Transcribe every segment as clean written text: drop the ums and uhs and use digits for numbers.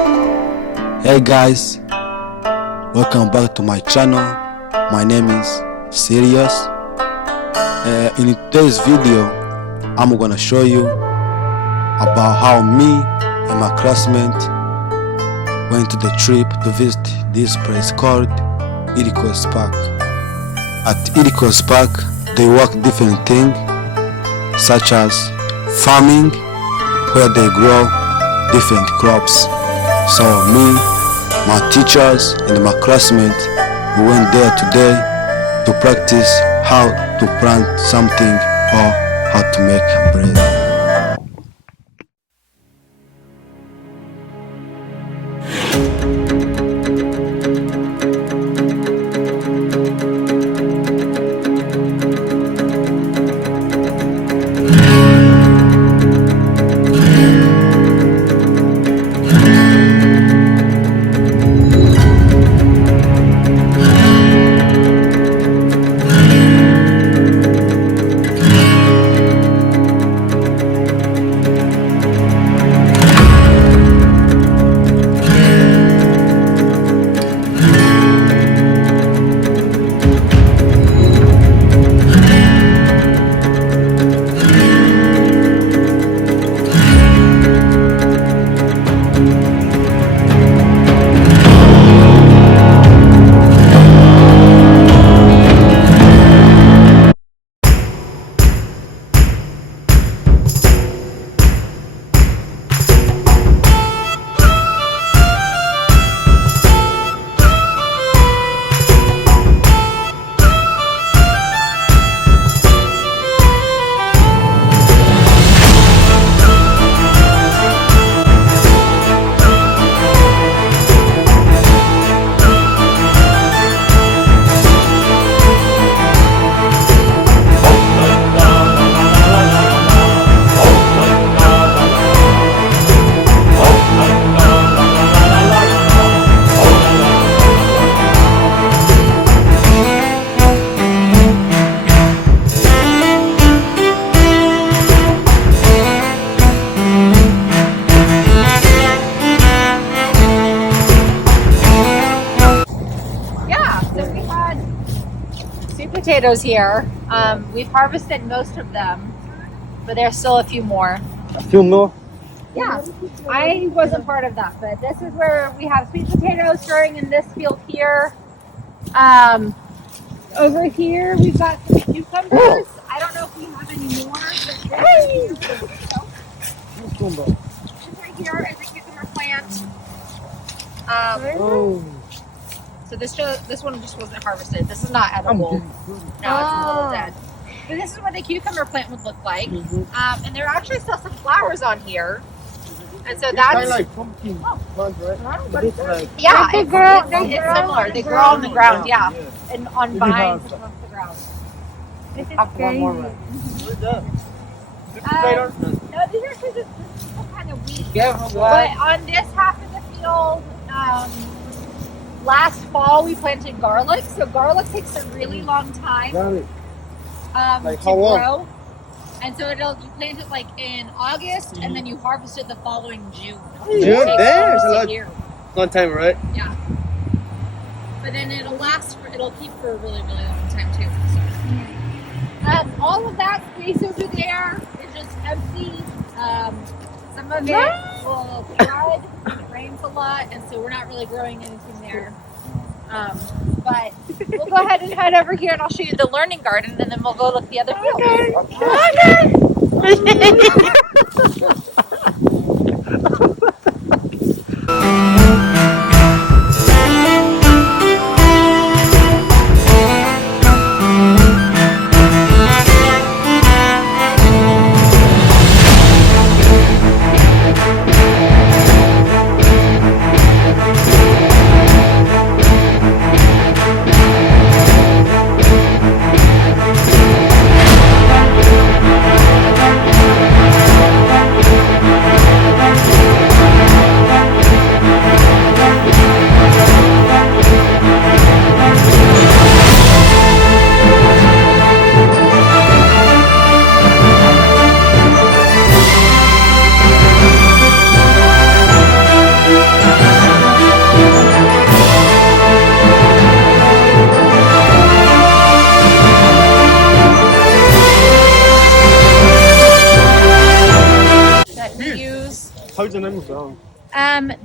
Hey guys, welcome back to my channel. My name is Serious. In today's video, I'm gonna show you about how me and my classmate went to the trip to visit this place called Iroquois Park. At Iroquois Park, they work different things such as farming, where they grow different crops. So me, my teachers and my classmates, we went there today to practice how to plant something or how to make bread. Potatoes here. We've harvested most of them, but there's still a few more. A few more? Yeah, I wasn't part of that, but this is where we have sweet potatoes growing in this field here. Over here we've got some cucumbers. I don't know if we have any more, but this right here is a cucumber plant. So this one just wasn't harvested. This is not edible. No, it's a little dead. But this is what the cucumber plant would look like. And there are actually still some flowers on here. And so that's kind of like pumpkin plant, right? yeah, it's similar. They grow on the ground, yeah, and on vines across the ground. This is great. What is that? No, these are just kind of weeds. But on this half of the field, last fall we planted garlic. So garlic takes a really long time to grow. And so you plant it like in August and then you harvest it the following June. June? There's a long time, right? Yeah. But then it'll keep for a really, really long time too. So. All of that space over there is just empty. Some of it will flood. It rains a lot, and so we're not really growing anything there. But we'll go ahead and head over here and I'll show you the learning garden and then we'll go look the other fields.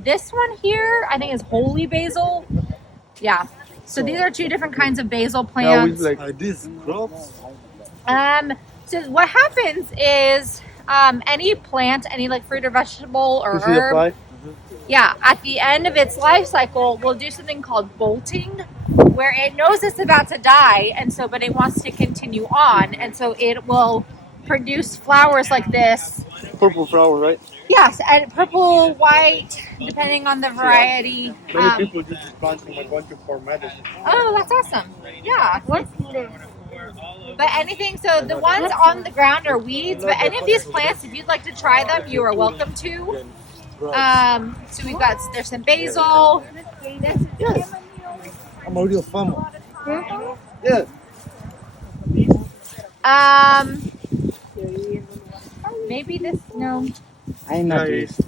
This one here, I think is holy basil. Yeah. So these are two different kinds of basil Now plants. it's like this crops. So what happens is any plant, any like fruit or vegetable or You see the herb, fly? yeah, at the end of its life cycle, will do something called bolting, where it knows it's about to die, and so but it wants to continue on, and so it will produce flowers like this. Purple flower, right? Yes, and purple, white, depending on the variety. Many people just planting like 1 to 4 medicine. Oh, that's awesome. Yeah. But anything, so the ones on the ground are weeds, but any of these plants, if you'd like to try them, you are welcome to. So we've got, there's some basil. Yes. I'm a real farmer. Yes. Maybe this, no. I know this.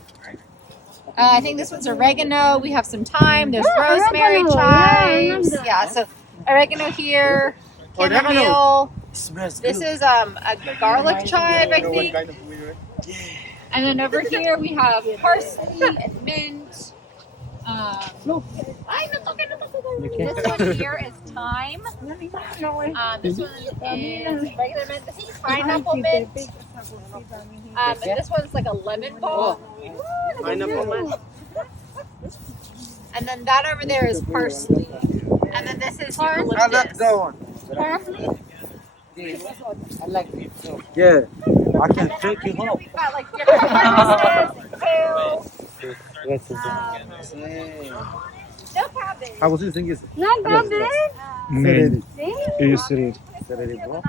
I think this one's oregano. We have some thyme. There's rosemary, chives. Yeah, so oregano here, chamomile. This is a garlic chive, I think. And then over here we have parsley and mint. This one here is thyme. This one is regular mint. This is pineapple mint. And this one's like a lemon balm. Pineapple mint. And then that over there is parsley. And then this is I like eucalyptus. that one. Parsley? I like it. Yeah. I can take you home. We've got like different lettuces, kale, no cabbage. How was you think it's Man, iyi sürüyor.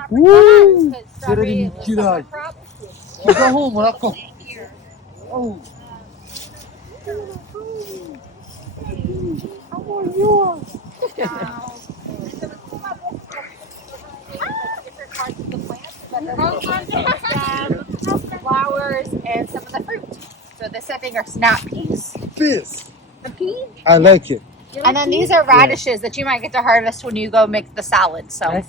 Woo! Serenin kiraj. Go home, Morocco. Oh. Flowers and some of the fruit. So this I think are snap peas. This. The pea? I like it. And then these are radishes that you might get to harvest when you go make the salad. So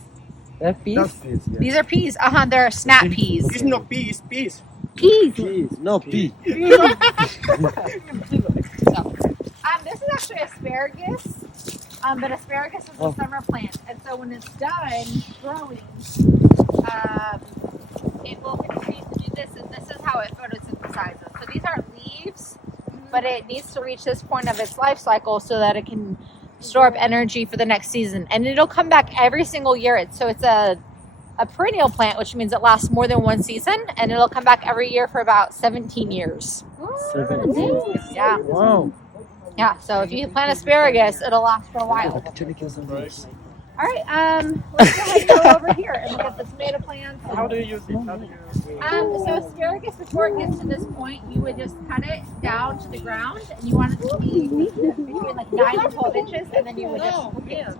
That's peas? Yeah. these are peas. They're snap peas. It's not pea, it's peas. Peas. Peas, no pea. This is actually asparagus. But asparagus is a summer plant, and so when it's done growing, it will continue to do this, and this is how it photosynthesizes. So these aren't leaves, but it needs to reach this point of its life cycle so that it can store up energy for the next season, and it'll come back every single year. It's a perennial plant, which means it lasts more than one season, and it'll come back every year for about 17 years. 17. Yeah. Wow. Yeah, so if you plant asparagus, it'll last for a while. All right, let's go ahead and go over here and look at the tomato plants. How do you use it? So asparagus, before it gets to this point, you would just cut it down to the ground, and you want it to be between like 9 and 12 inches, and then you would just hook it.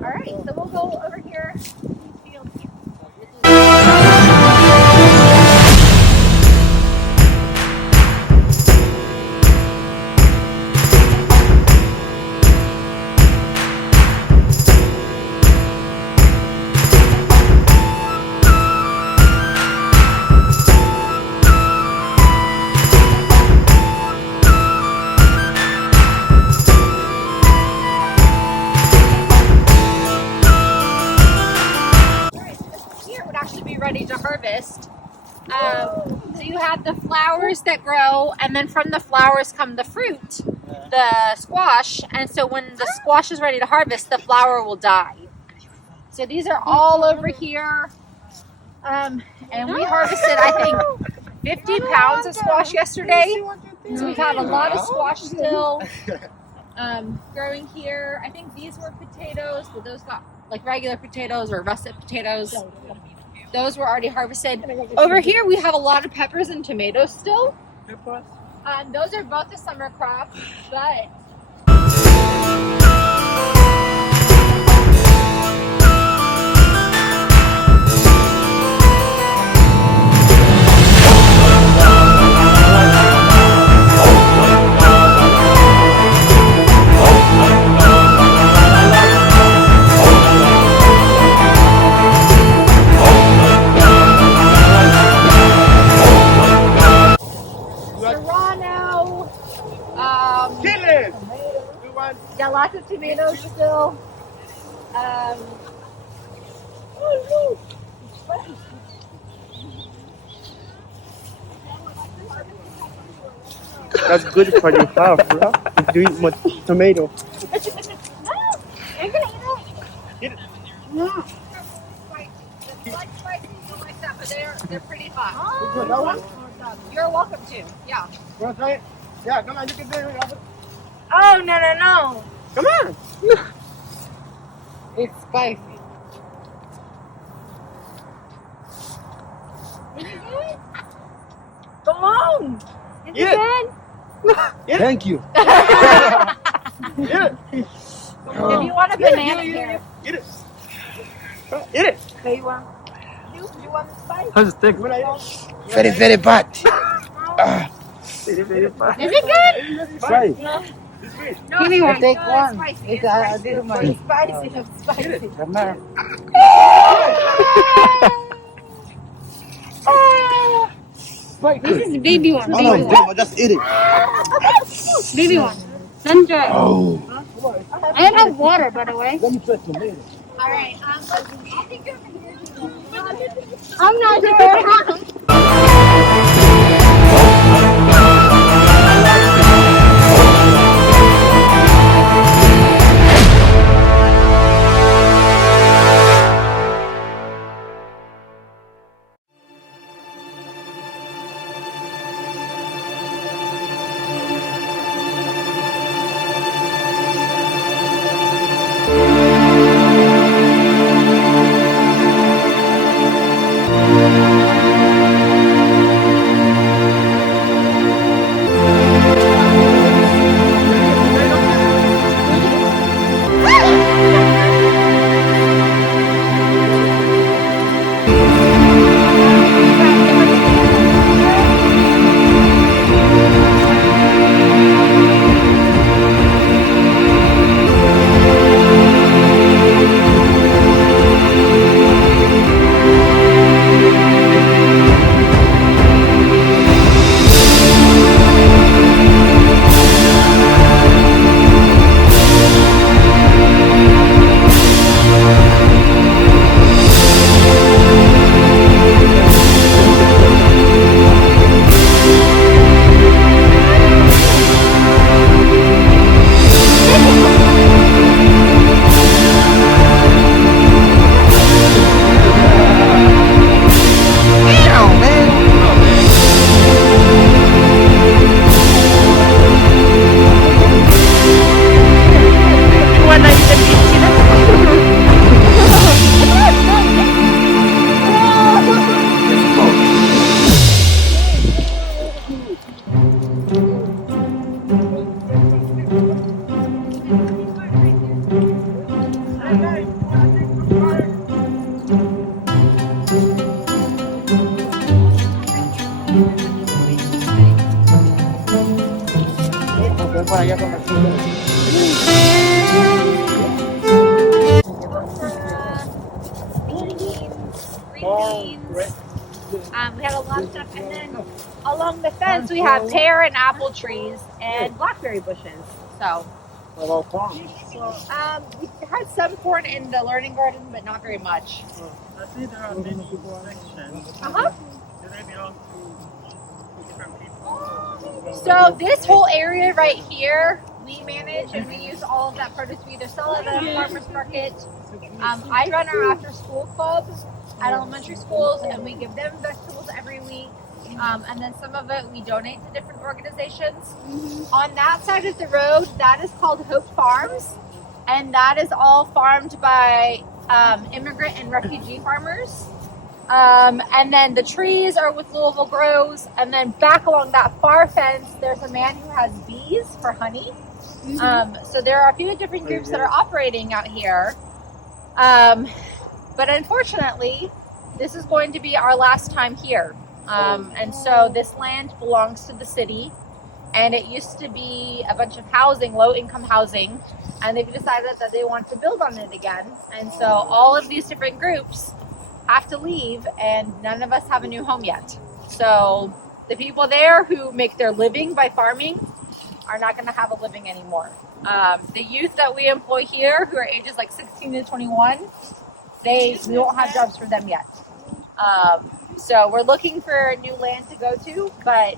All right, so we'll go over here. Ready to harvest. So you have the flowers that grow, and then from the flowers come the fruit, the squash, and so when the squash is ready to harvest, the flower will die. So these are all over here, and we harvested, I think, 50 pounds of squash yesterday. So we've had a lot of squash still growing here. I think these were potatoes, but those got like regular potatoes or russet potatoes. Those were already harvested. Over here, we have a lot of peppers and tomatoes still. Those are both a summer crop, but Chile. We want. Yeah, lots of tomatoes still. Oh, look. That's good for your health, bro. If you eat more tomato. You're gonna eat it? Eat it. Yeah. It's like spicy, don't like that, but they're pretty hot. That one? You're welcome to. Yeah. You want to try it? Yeah, come on. You can do it. Oh no. Come on. It's spicy. Is it good? Come on. Is Yeah. it good? Yeah. Thank you. Yeah. If you want a banana here. Eat it. Eat it. So you want the spice? How's it taste? Very, very bad. Very, very bad. Is it good? Try it. No. No, Give me one. take No, one. It's spicy. It's, It's spicy. this is my- It's spicy. It's spicy. Come on. This is baby one. Oh no, Grandma, just eat it. Baby one. Don't try. Oh. I don't have water, by the way. Let me try tomato. All right. I think you're I'm not sure. We have a lot of stuff, and then along the fence we have pear and apple trees and blackberry bushes. So, we had some corn in the learning garden, but not very much. I see there are many sections. Uh-huh. Do they belong to different people? So this whole area right here, we manage and we use all of that produce. We either sell it at a farmer's market. I run our after-school club at elementary schools, and we give them vegetables every week. And then some of it we donate to different organizations. On that side of the road, that is called Hope Farms, and that is all farmed by immigrant and refugee farmers. And then the trees are with Louisville Grows, and then back along that far fence, there's a man who has bees for honey. So there are a few different groups that are operating out here. But unfortunately, this is going to be our last time here. And so this land belongs to the city, and it used to be a bunch of housing, low-income housing, and they've decided that they want to build on it again. And so all of these different groups have to leave, and none of us have a new home yet. So the people there who make their living by farming are not going to have a living anymore. The youth that we employ here, who are ages like 16 to 21, we won't have jobs for them yet. So we're looking for new land to go to, but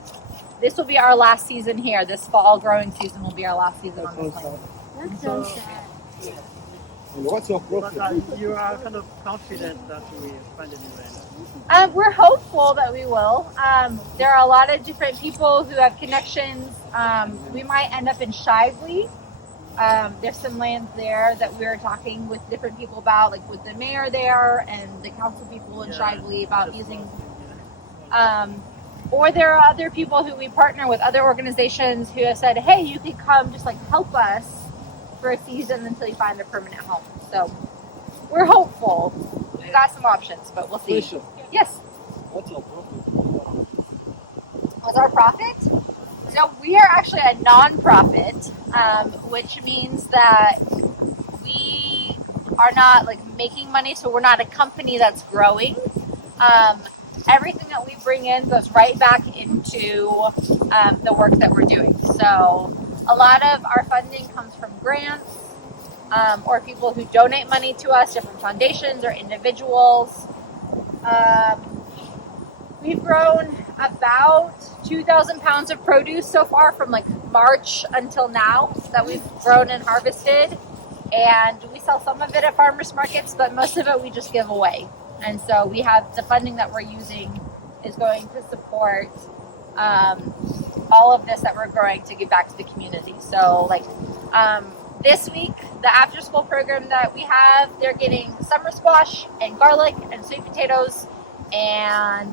this will be our last season here. This fall growing season will be our last season on this land. That's so sad. But you are kind of confident that we find a new land. We're hopeful that we will. There are a lot of different people who have connections. We might end up in Shively. There's some lands there that we're talking with different people about, like with the mayor there and the council people in Shively about using. Or there are other people who we partner with, other organizations who have said, hey, you could come just like help us for a season until you find a permanent home. So we're hopeful. We've got some options, but we'll see. Yes. What's your profit? What's our profit? So we are actually a non-profit, which means that we are not like making money. So we're not a company that's growing. Everything that we bring in goes right back into the work that we're doing. So a lot of our funding comes from grants or people who donate money to us, different foundations or individuals. We've grown about 2,000 pounds of produce so far from like March until now that we've grown and harvested. And we sell some of it at farmers markets, but most of it we just give away. And so we have the funding that we're using is going to support all of this that we're growing to give back to the community. So like this week, the after school program that we have, they're getting summer squash and garlic and sweet potatoes and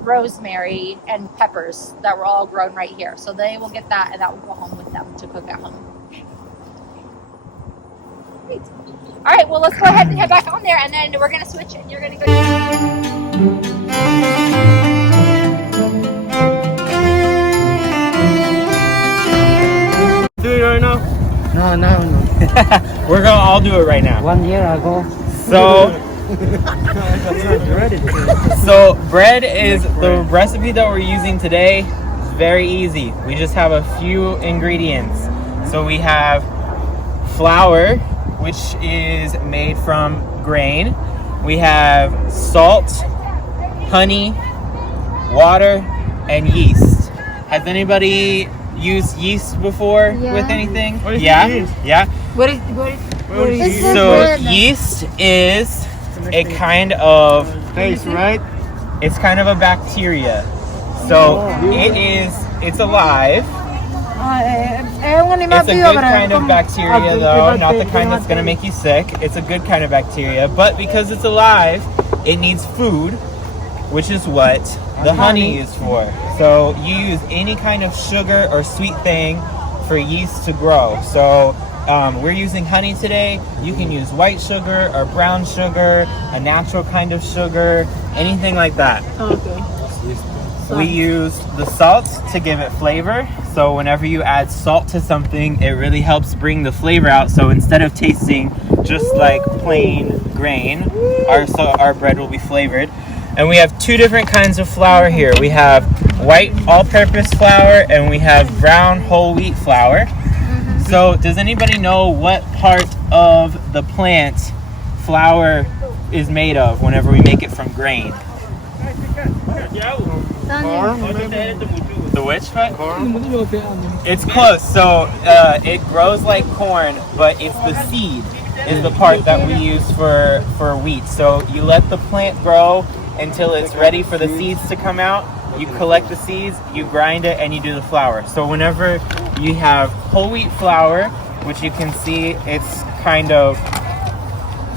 rosemary and peppers that were all grown right here. So they will get that and that will go home with them to cook at home. Great. All right, well, let's go ahead and head back on there, and then we're going to switch, and you're going to go. Do it right now? No. We're gonna all do it right now. 1 year ago. So bread is the recipe that we're using today. It's very easy. We just have a few ingredients. So we have flour, which is made from grain. We have salt, honey, water, and yeast. Has anybody used yeast before with anything? What is Yeah. yeast? Yeah. What is It's So yeast is a kind of Taste, right? it's kind of a bacteria. So it's alive. It's a good kind of bacteria though, not the kind that's gonna make you sick. It's a good kind of bacteria, but because it's alive, it needs food, which is what the honey is for. So you use any kind of sugar or sweet thing for yeast to grow. So we're using honey today. You can use white sugar or brown sugar, a natural kind of sugar, anything like that. Okay. We use the salt to give it flavor. So whenever you add salt to something, it really helps bring the flavor out. So instead of tasting just like plain grain, our bread will be flavored. And we have two different kinds of flour here. We have white all-purpose flour and we have brown whole wheat flour. So does anybody know what part of the plant flour is made of whenever we make it from grain? The which part? It's close. So it grows like corn, but it's the seed is the part that we use for wheat. So you let the plant grow until it's ready for the seeds to come out. You collect the seeds, you grind it, and you do the flour. So whenever you have whole wheat flour, which you can see it's kind of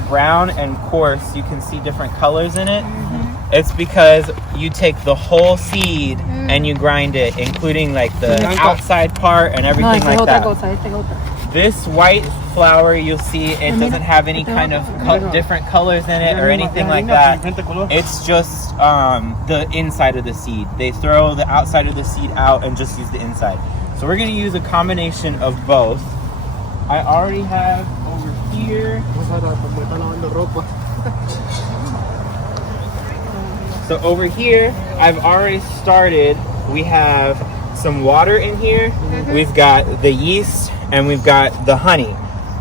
brown and coarse, you can see different colors in it. It's because you take the whole seed and you grind it, including like the outside part and everything like that. This white flour, you'll see it doesn't have any kind of different colors in it or anything like that. It's just the inside of the seed. They throw the outside of the seed out and just use the inside. So we're going to use a combination of both. I already have over here. So over here, I've already started. We have some water in here. We've got the yeast and we've got the honey.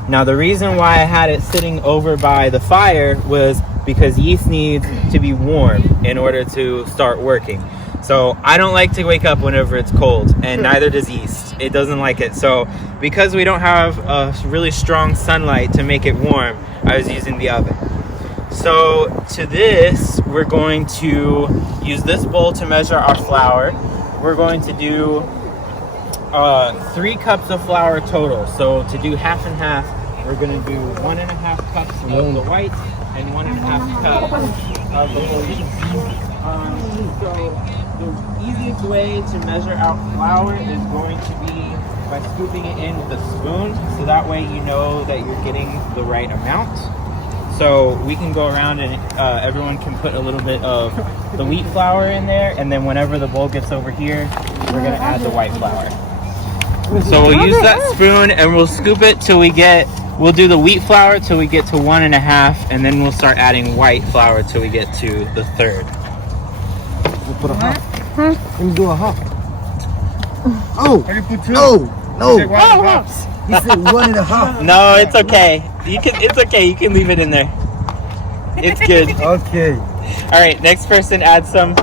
Now the reason why I had it sitting over by the fire was because yeast needs to be warm in order to start working. So I don't like to wake up whenever it's cold, and neither does yeast. It doesn't like it. So because we don't have a really strong sunlight to make it warm, I was using the oven. So to this, we're going to use this bowl to measure our flour. We're going to do 3 cups of flour total. So to do half and half, we're going to do 1.5 cups of the white and 1.5 cups of the whole wheat. So the easiest way to measure out flour is going to be by scooping it in with a spoon. So that way you know that you're getting the right amount. So we can go around and everyone can put a little bit of the wheat flour in there, and then whenever the bowl gets over here, we're gonna add the white flour. So we'll use that spoon and we'll scoop it till we'll do the wheat flour till we get to 1.5, and then we'll start adding white flour till we get to the 1/3. We'll put a half. Let me do a half. Oh! How do you put 2? No! No! Take 1.5. He said 1.5. No, it's okay. It's okay. You can leave it in there. It's good. Okay. All right, next person add some.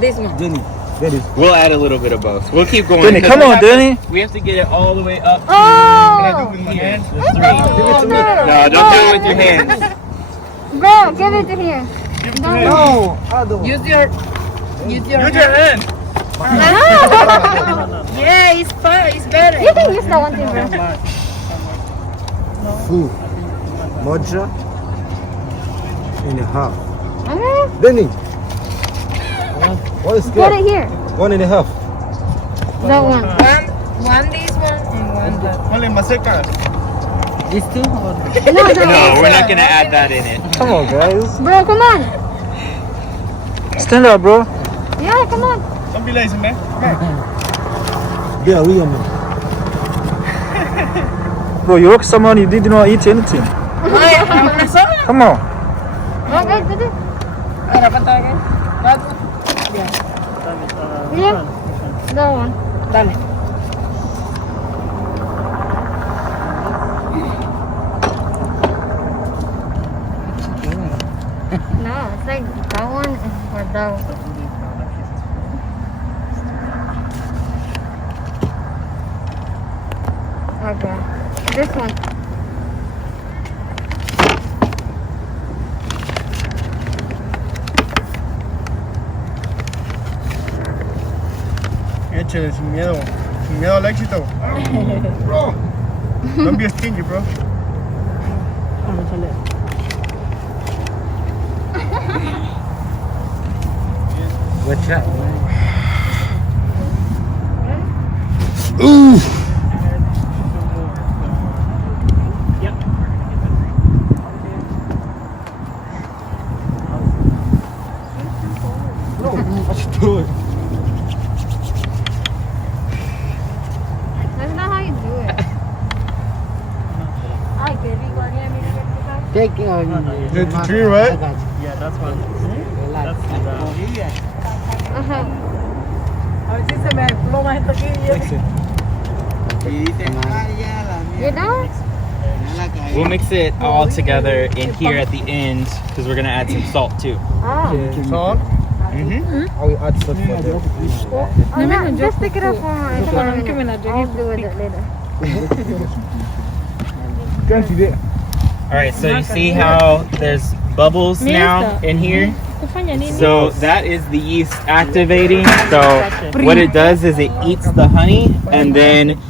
This one. Denny, get it. We'll add a little bit of both. We'll keep going. Denny, come on, Denny. We have to get it all the way up. Oh! Can I do it with my hands? There's 3. Give it to me. No, don't do it with your hands. Bro, give it to here. Give it to me. No! I don't. Use your Use your hand. Yeah, it's fine. It's better. You can use that one too, bro. Food. Moja and a half. Okay. Denny. What is Put that? it here. 1.5. That one. One this one and one that. Only maseca. No, No, we're not gonna add that in it. Come on, guys. Bro, come on. Stand up, bro. Yeah, come on. Don't be lazy, man. Yeah, we are. Bro, you look someone you did not eat anything. Come on. Okay, do it. Yeah. That one. Dale. No, it's like that one is for that one. Okay. This one. Échale sin miedo. Sin miedo al éxito. Bro. Don't be stingy, bro. Watch out. Ooh. Let's do it. That's not how you do it. Take Hit the tree, right? Uh-huh. You know? We'll mix it all together in here at the end because we're gonna add some salt too. Oh. Salt. I will add salt for them. Oh, no, just pick it up for a minute. I'll do it later. Can't see that. All right, so you see how there's bubbles now in here? So that is the yeast activating. So what it does is it eats the honey and then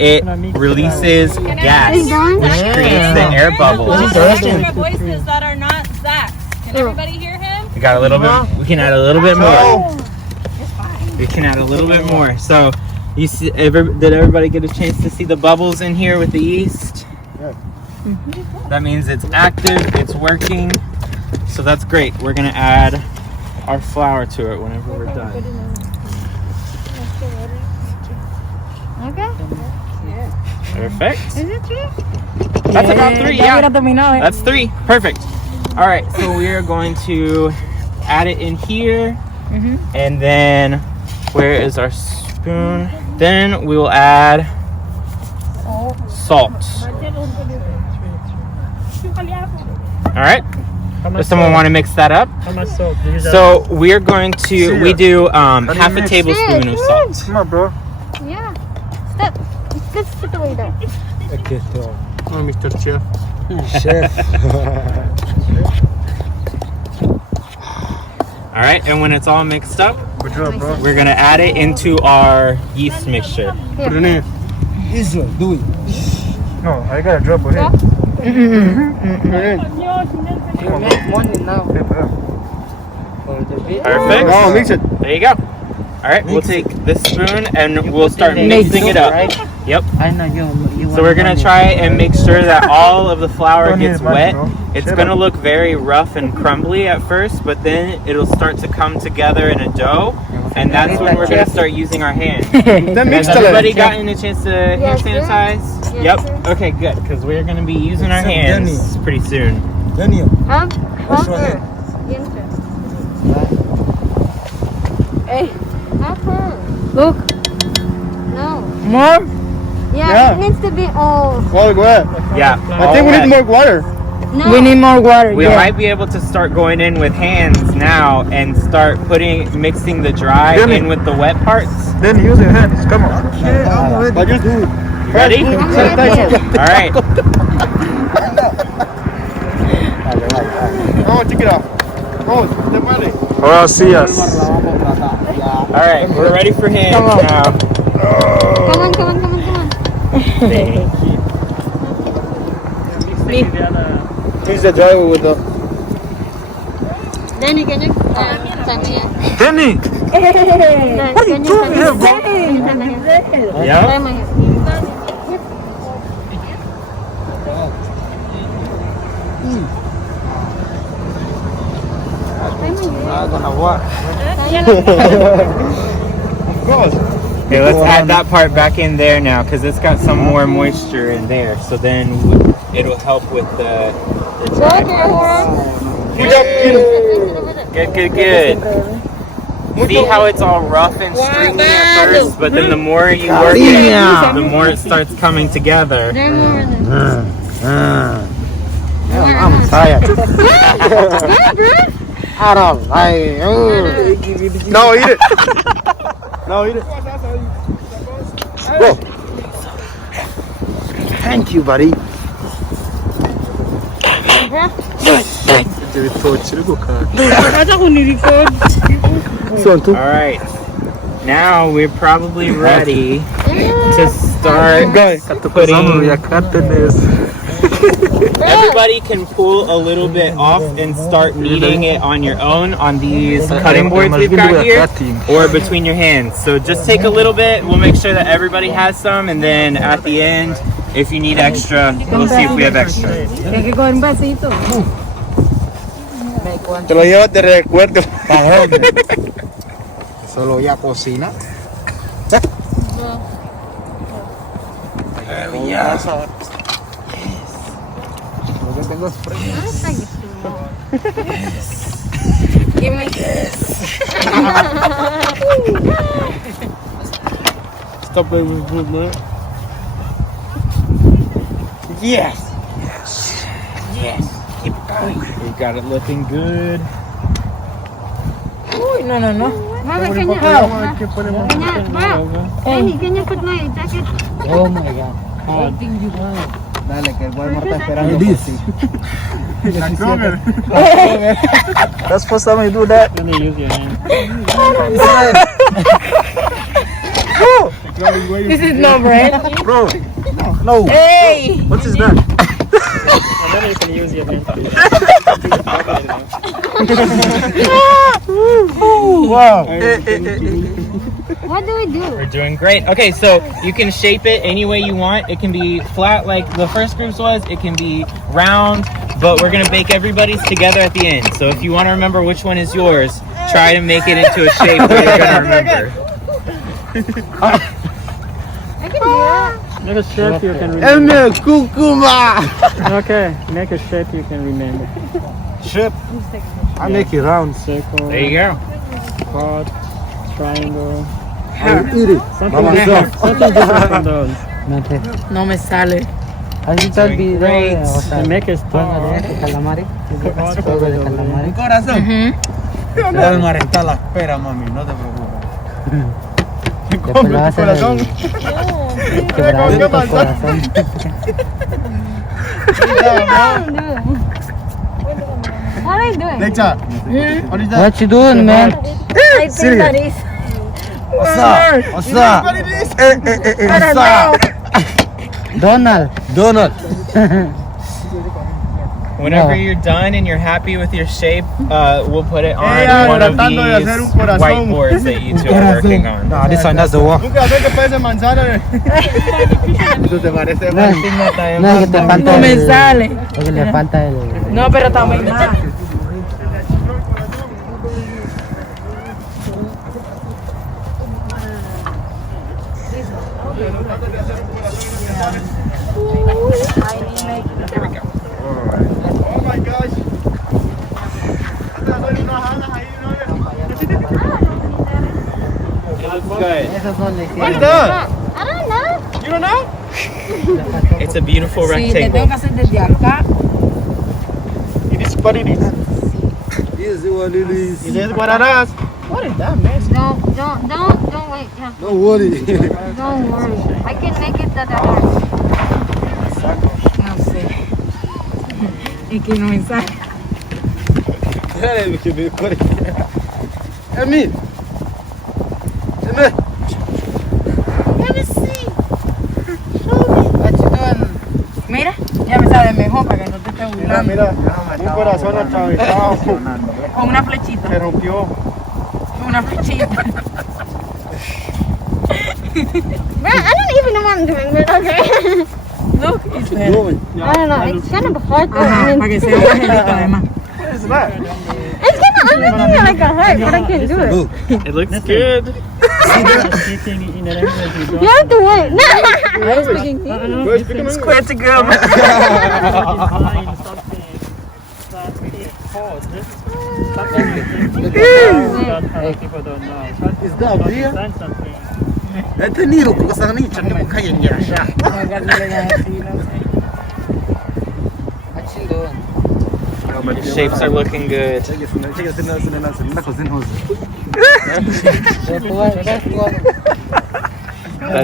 it releases gas, which creates the air bubbles. Extra voices that are not Zach's. Can everybody hear him? We got a little bit. We can add a little bit more. We can add a little bit more. So you see, did everybody get a chance to see the bubbles in here with the yeast? That means it's active, it's working. So that's great. We're gonna add our flour to it whenever we're done. Okay. Perfect. Is it true? That's about 3, yeah. That's 3. Perfect. All right, so we are going to add it in here. And then where is our teaspoon. Then we will add salt. All right. Does someone want to mix that up? How much salt? Do you use So we're going to do half a tablespoon of salt. Come on, bro. Yeah. Step. Just sit away there. Okay, so. Oh, Mr. Chef. Chef. All right, and when it's all mixed up, Good job, bro. we're gonna add it into our yeast mixture. Put it in. Israel, do it. No, I gotta drop it. Put it in. Perfect. Oh, mix it. There you go. All right, we'll take this spoon and we'll start mixing it up. Yep. So we're gonna try and make sure that all of the flour gets wet. It's gonna look very rough and crumbly at first, but then it'll start to come together in a dough, and that's when we're gonna start using our hands. Then mix Has it. everybody gotten a chance to hand Yes, sir. sanitize? Yes, Yep. sir. Okay, good, because we're gonna be using our Except hands pretty soon. Daniel. Huh? What's your Walker. name? Enter. Hey. Walker. Look. No. More? Yeah, Yeah. it needs to be all. Oh, go ahead. Yeah. I think we need more water. No. We need more water. We might be able to start going in with hands now and start mixing the dry Really? in with the wet parts. Then use your hands. Come on. Okay, I'm ready. But just You ready? Ready? All right. oh, take it off. Oh, the money. Oh, see us. All right. We're ready for hands now. Come on, come on, come on, come on. He's the driver with the. Danny, can you? Tama yan. Danny! What are you doing here, bro? Yeah. Tama yan. Of course. Okay, let's add that part back in there now because it's got some more moisture in there. So then it'll help with the dry parts. Good, good, good. See how it's all rough and stringy at first, but then the more you work it, the more it starts coming together. There more than I'm tired. I don't like. No, eat it. No, eat it. Go. Thank you, buddy. All right, now we're probably ready to start putting. Everybody can pull a little bit off and start kneading it on your own on these cutting boards we've got here, or between your hands. So just take a little bit. We'll make sure that everybody has some, and then at the end, if you need extra, we'll see if we have extra. Te lo llevas de recuerdo. Solo ya cocina. Lo que tengo es Give me Stop playing with food, man. Yes. Yes. Keep going. We got it looking good. Mama, can you? Hey, can you put my jacket? Oh my God. Dale, que el Walmart está esperando por ti. That's first time I do that. This is no bread. Bro. No. Hey! What is that? Wow. What do we do? We're doing great. Okay, so you can shape it any way you want. It can be flat like the first group's was. It can be round, but we're gonna bake everybody's together at the end. So if you want to remember which one is yours, try to make it into a shape that you're gonna remember. I can do that. Make a shape you can remember. El cucuma. Okay, make a shape you can remember. Shape. I make it round. Circle, There you go. quad, triangle. Eat it by myself. No me sale. ¿Has visto el video? Great. O sea, Make it juego de calamares. Juego de calamares. Corazón. El mar está a la espera, mami, no te preocupes. Después lo vas a Corazón. quebradito corazón. What are you doing? Lecha, what is that? What you doing, man? I think that is. What's up? What's up? What's up? Donald. Donald. Whenever you're done and you're happy with your shape, we'll put it on Ella one of tratando de these hacer un corazón. whiteboards that you two are working on. No, this one, that's the one. Un corazón que parece manzana. Eso te parece No, no, es que te falta No me el... sale. Es que le falta el... No, pero está muy mal. Oh my gosh. It looks good. Esos son de What is that? I don't know. You don't know? It's a beautiful Sí, te tengo que rectangle. hacer desde acá. It is what it is. This is what it is. It is what it is. What is that mess? Don't wait. Yeah. Don't worry. Don't worry. I can make it that I want. No sé. Es que no me sale. Dale, que me corre. Emi. Emi. What you doing? Mira, ya me sale mejor para que no te esté Mira, burlando. mira. Un corazón atravesado. Con una flechita. Se rompió. Con una flechita. Man, I don't even know what I'm doing, but okay. Look, it's What you there. doing? I don't know. It's kind of hard though. Ajá, para que se vea angelito además. What is that? It's kind of, I'm making it like a heart, but I can't do it. Look. It looks good. You have to wait. I was speaking English. Square to girl. Is that beer? Это Ниру, кукасани, чакнемо каен яша. What you doing? The shapes are looking good. That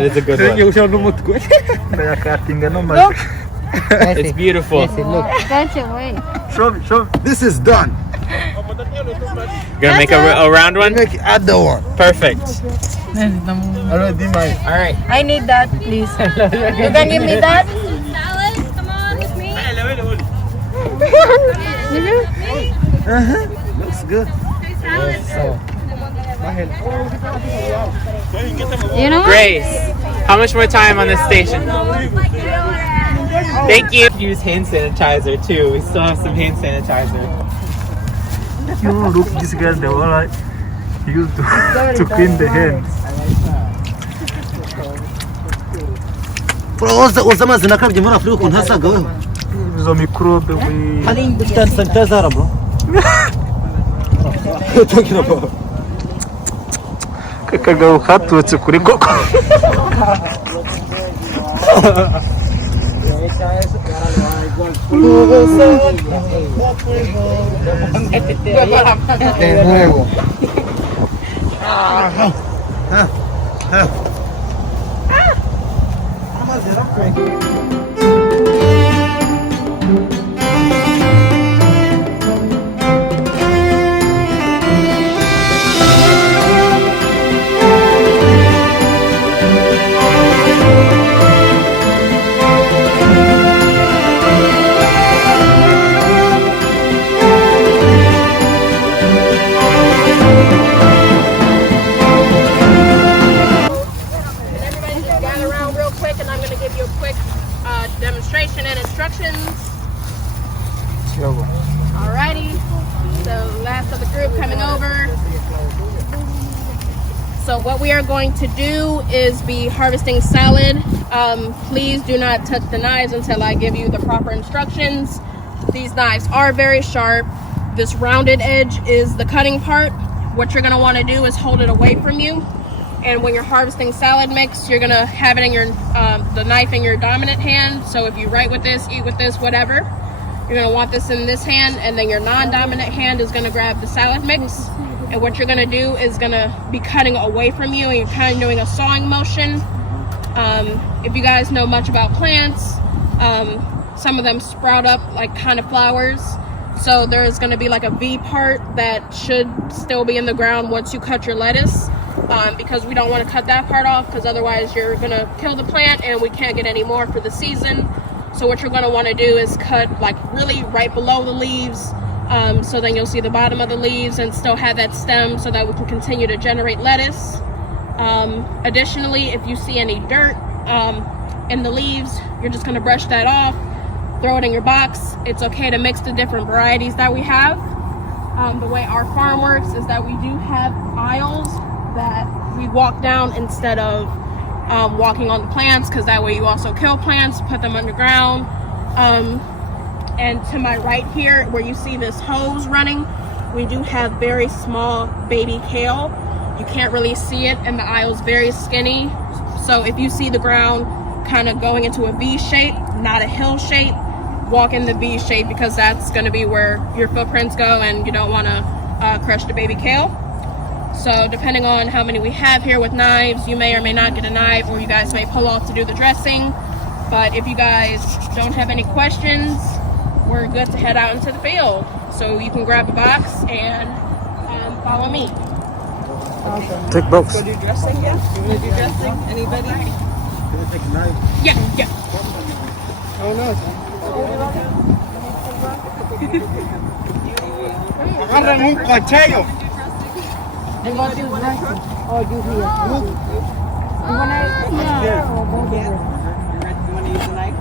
is a good one. It's beautiful. Ese, look. Gotcha, wait. Show me. This is done. Gonna make a round one? Make it other one. Perfect. I already did mine. All right. I need that, please. You can give me that? Salad, come on with me. Looks good. So, You know what? Grace, how much more time on this station? Thank you. Use hand sanitizer too. We still have some hand sanitizer. You look this girl, they were like used to clean the hands. وزمان زناكاب جمرة فريق كون هسا قوي. There's a microbe we Tan sanitizer bro. Talking about. kagaw katutse kuri koko. De nuevo. Everybody just gather around real quick, and I'm going to give you a quick demonstration and instructions. Alrighty. So last of the group coming over. So what we are going to do is be harvesting salad. Please do not touch the knives until I give you the proper instructions. These knives are very sharp. This rounded edge is the cutting part. What you're going to want to do is hold it away from you And when you're harvesting salad mix, you're gonna have it in your the knife in your dominant hand. So if you write with this, eat with this, whatever, you're gonna want this in this hand, and then your non-dominant hand is gonna grab the salad mix. And what you're gonna do is gonna be cutting away from you, and you're kind of doing a sawing motion. If you guys know much about plants, some of them sprout up like kind of flowers. So there's gonna be like a V part that should still be in the ground once you cut your lettuce. Because we don't want to cut that part off, because otherwise you're going to kill the plant and we can't get any more for the season. So what you're going to want to do is cut like really right below the leaves, so then you'll see the bottom of the leaves and still have that stem so that we can continue to generate lettuce. Additionally, if you see any dirt in the leaves, you're just going to brush that off, throw it in your box. It's okay to mix the different varieties that we have. The way our farm works is that we do have aisles that we walk down instead of walking on the plants, because that way you also kill plants, put them underground. And to my right here, where you see this hose running, we do have very small baby kale. You can't really see it, and the aisle's very skinny. So if you see the ground kind of going into a V shape, not a hill shape, walk in the V shape, because that's going to be where your footprints go, and you don't want to crush the baby kale. So depending on how many we have here with knives, you may or may not get a knife, or you guys may pull off to do the dressing. But if you guys don't have any questions, we're good to head out into the field. So you can grab a box and follow me. Take box. Do dressing, yeah? You want to do dressing? Anybody? Can I take a knife? Yeah. Oh no. Agarran un cachillo. And want to do dressing? Or do here? You want to use a knife?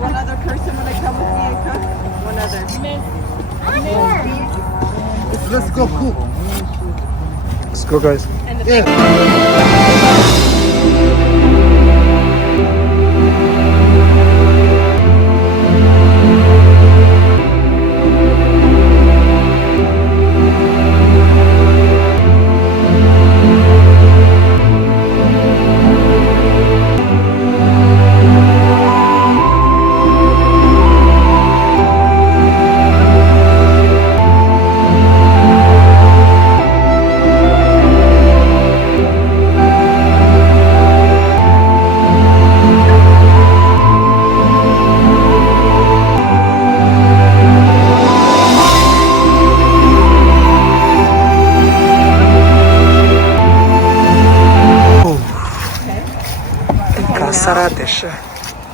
One other person want to come with me and cook? One other. Let's go cook. Let's go, guys.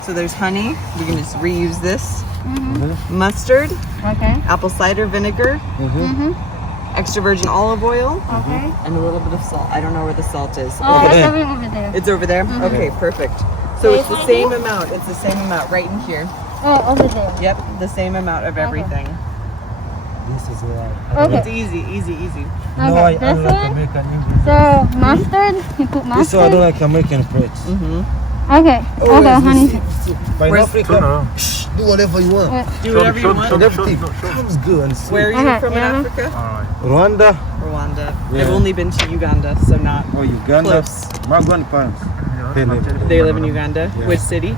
So there's honey. We can just reuse this. Mustard. Okay. Apple cider vinegar. Extra virgin olive oil. Okay. And a little bit of salt. I don't know where the salt is. Oh, Okay. it's over there. It's over there? Okay, perfect. So it's the same amount. It's the same amount right in here. Oh, over there. Yep, the same amount of everything. This is Okay. It's easy, easy, easy. No, I this like one. American English. So mustard. You put This one I mustard. don't like American fruits. Okay. Okay, honey. By Where's- Africa, do whatever you want. Do whatever you want. And everything comes good and sweet. Where are you Okay, from in yeah. Africa? Rwanda. Rwanda. Yeah. I've only been to Uganda, so not Oh, Uganda. close. My grandparents. They live. They live in Uganda. Yeah. Which city?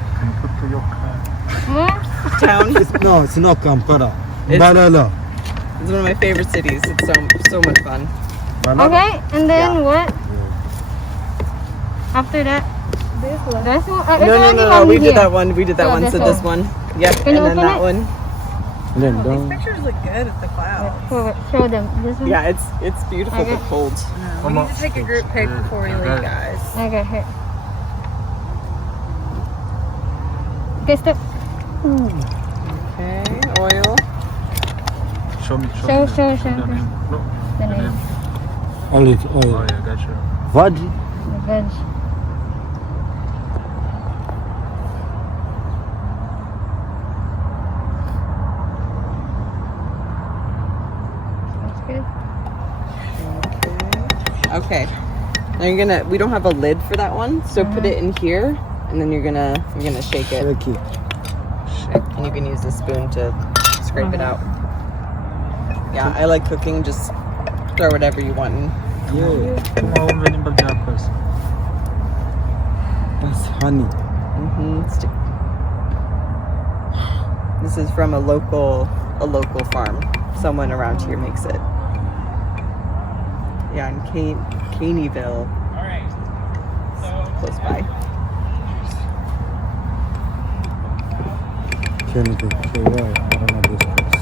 What? Town? No, it's not Kampala. It's- Mbalala. It's one of my favorite cities. It's so much fun. Okay, and then what? After that? This one. This one? No. We did that one. We did that Oh, one. this So one. this one. Yep. Can you And then open that it? one. Then down. Pictures look good at the clouds. Show them. This one? Yeah, it's beautiful Okay. but cold. We need to take a group pic before we leave, guys. Okay, here. Okay, step. Okay, oil. Show me. Show. The name. No. The name. Olive Oh oil. yeah, gotcha. Veggie. The veg. That's good. Okay. Now we don't have a lid for that one, so put it in here, and then you're gonna shake it, Shake it. and you can use the spoon to scrape it out. Yeah, I like cooking just throw whatever you want in. Yeah. That's honey. This is from a local farm. Someone around here makes it. Yeah, in Caneyville. All right. So Close by. Kennedy. KY. I don't know this place.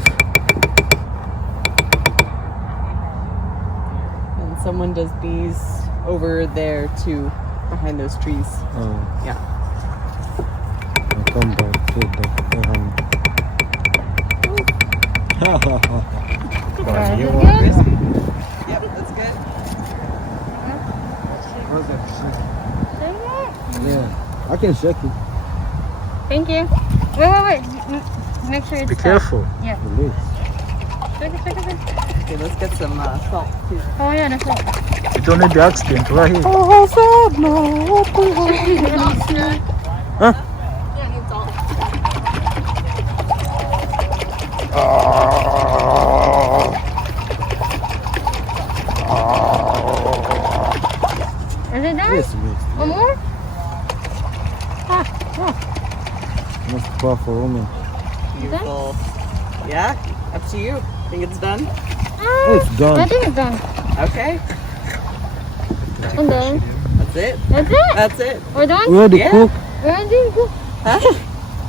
And someone does these over there too, behind those trees. Oh. Yeah. I'll come back to the honey. Yep, that's good. Yeah. I can shake it. Thank you. Wait. Make sure it's Be careful. Yeah. Release. Shake it. Okay, let's get some salt too. Oh yeah, that's it. You don't need the accident right here. Oh, Huh? Yeah, it's all. Is it done? yes, yes. One more? Most powerful woman. Beautiful. Yeah, up to you. Think it's done? It's done. I think it's done. Okay, I'm done. that's it. That's it? That's it. We're done? We already Yeah. cooked. We're done? Cool. Huh?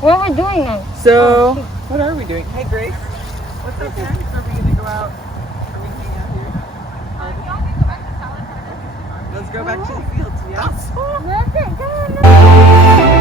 What are we doing now? So, what are we doing? Hey, Grace. What's up, man? Are we gonna go out? Are we hanging out here? Let's go back to the fields. Yes. That's it. Come on.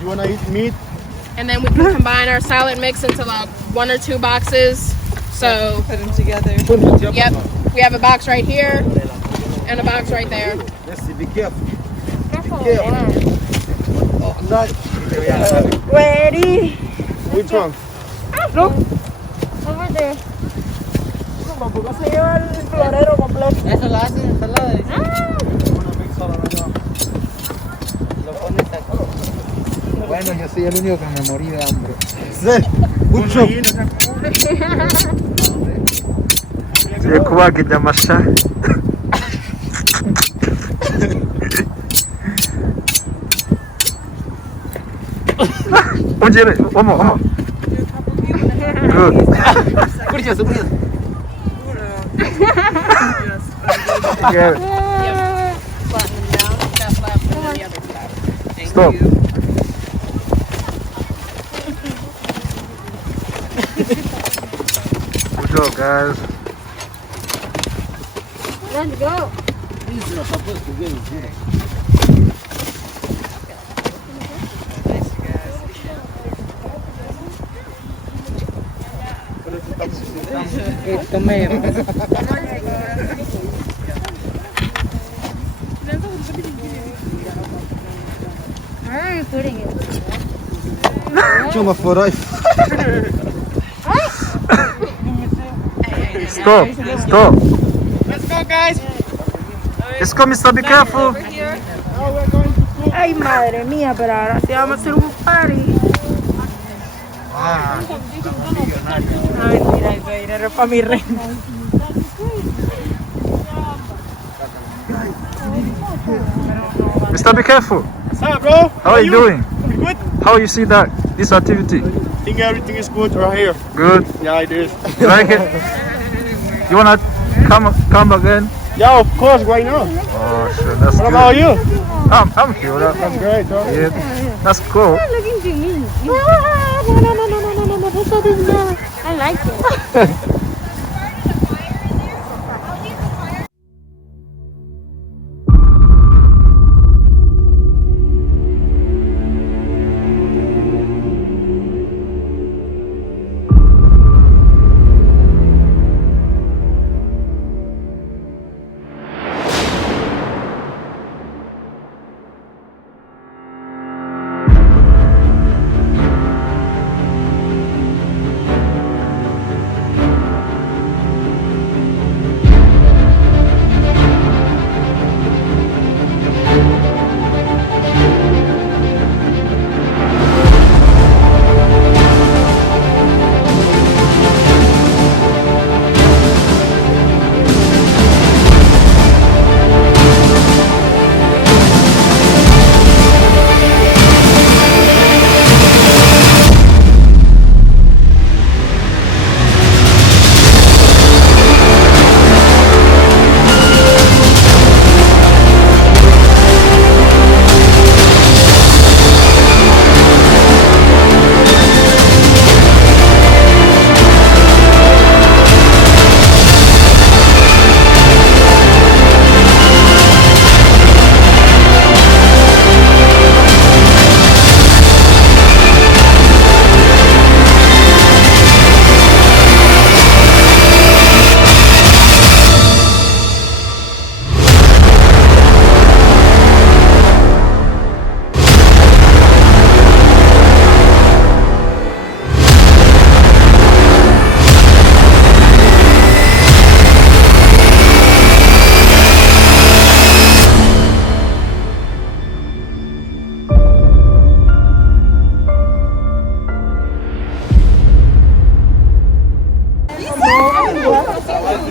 You wanna eat meat? And then we can combine our salad mix into like 1 or 2 boxes. So Put them together. yep, we have a box right here and a box right there. Let's see, be careful. Be careful. Oh, no. Ready? Which one? Look. Over there. Se lleva el florero completo. Eso lo hacen en tal lado. Lo pones aquí. Bueno, yo soy el único que me morí de hambre. Mucho. 이제 구하겠냐 마샤. 언제래? 어머. Good. 뿌리쳤어. Yeah. Flatten them down. That flatten and then the other side. Stop. Good job, guys. Let's go. Where are you putting it? Chuma for life. Stop. Let's go, guys. Let's go, Mr. Be careful. Ay, madre mía, pero ahora sí vamos a hacer un party. Ah, mentira, eso era para mi reina. Mr. Be careful. What's up, bro? How are you doing? You good? How you see that this activity? Think everything is good right here. Good. Yeah, it is. You like it? You wanna come again? Yeah, of course, why not? Oh shit, that's What good. about you? I'm here. That's great, bro. Yeah, that's cool. Looking to me. No. This is not. I like it.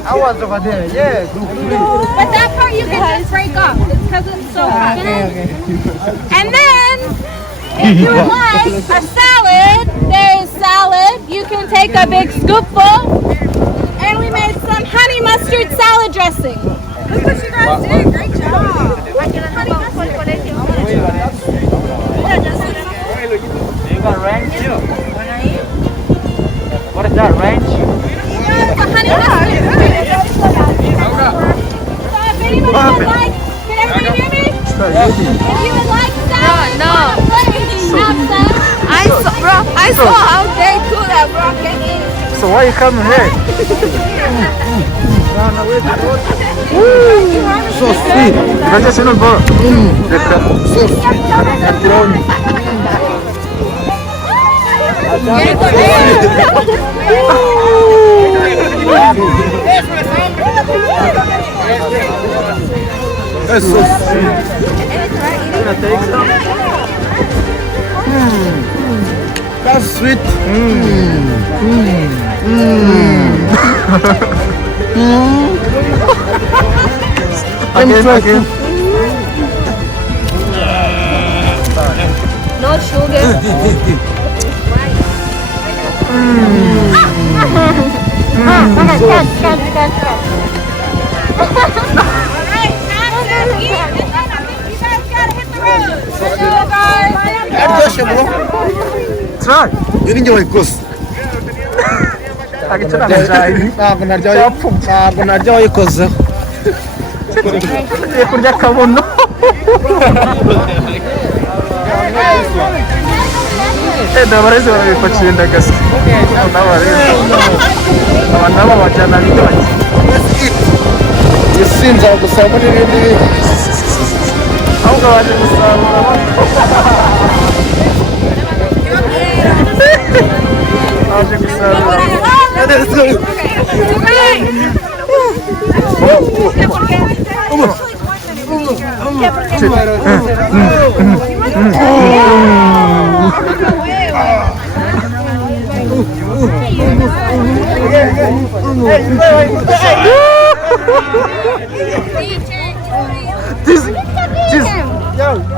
I was over there. Yeah, group 3. But that part you can just break up. It's because it's so hot. And then, if you would like a salad, there's salad. You can take a big scoopful. And we made some honey mustard salad dressing. Look what you guys did. Great job. You got ranch too. What is that, ranch? It's a honey mustard. So if anybody would like, can everybody hear me? If you would like salad, I saw how they do that, bro. So why you coming here? So sweet. Gracias, señor, bro. So sweet. That's so sweet. That's sweet. Again. No sugar. Try. Ini jangan kus. Lagi cenang jahit. Benar jauh kus. Ya kerja kamu no. Dabar eso me facendo gas. Andava facendo lì oggi. You seen how the salmon in it? How go ahead and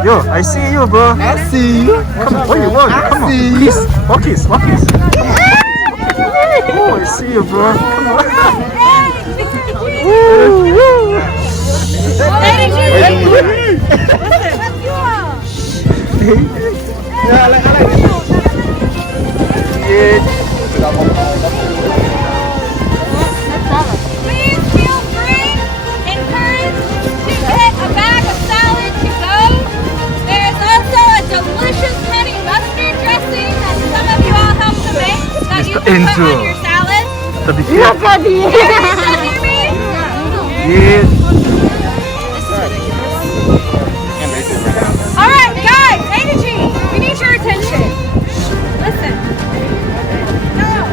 Yo, I see you, bro. I see you. Come on, what you want? Come on, please. Walk this. Come on. Oh, I see you, bro. Come on. Please feel free, encouraged to get a bag of salad to go. There's also a delicious honey mustard dressing that some of you all helped to make that you can put on your salad. All right, guys, A2G, we need your attention. Listen. No.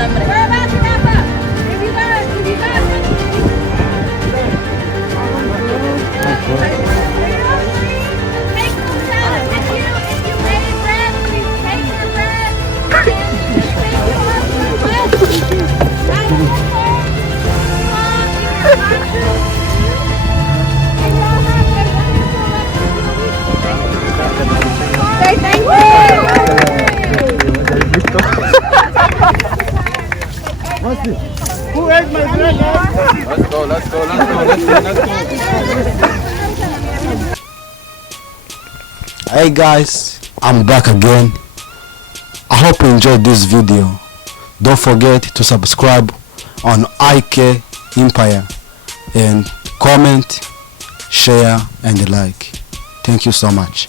We're about to wrap up. If you guys take some salad with you. If you made bread, please take your bread. Say thank you. Who ate my bread? Let's go. Hey guys, I'm back again. I hope you enjoyed this video. Don't forget to subscribe on IK Empire and comment, share and like. Thank you so much.